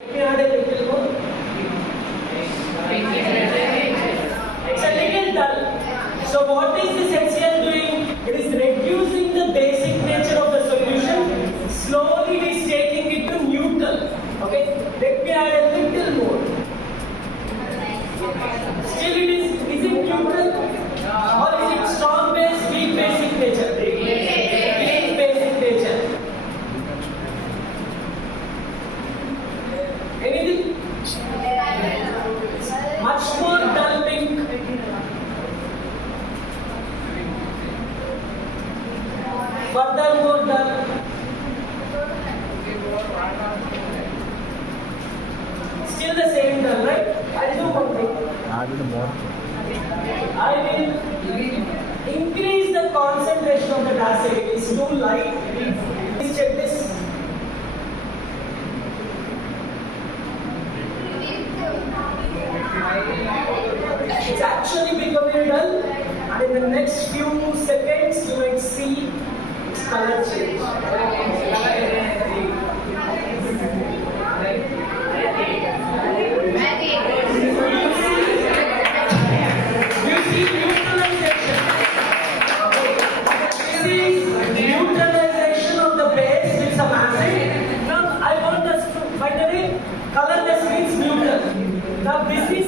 Let me add a little more. It's a little dull. So what is this HCl doing? It is reducing the basic nature of the solution. Slowly it is taking it to neutral. Okay? Let me add a little more. Still is it neutral? Or is it strong base, weak basic nature? Weak basic nature. Anything? Much more dull pink. Further more dull. Still the same dull, right? I'll do one thing. I will increase the concentration of the acid. It is too light. Please check this. It's actually becoming dull, and in the next few seconds you might see its color change. You see neutralization. This is neutralization of the base with some acid. Now I want us to, by the way, colorless means neutral. Now this is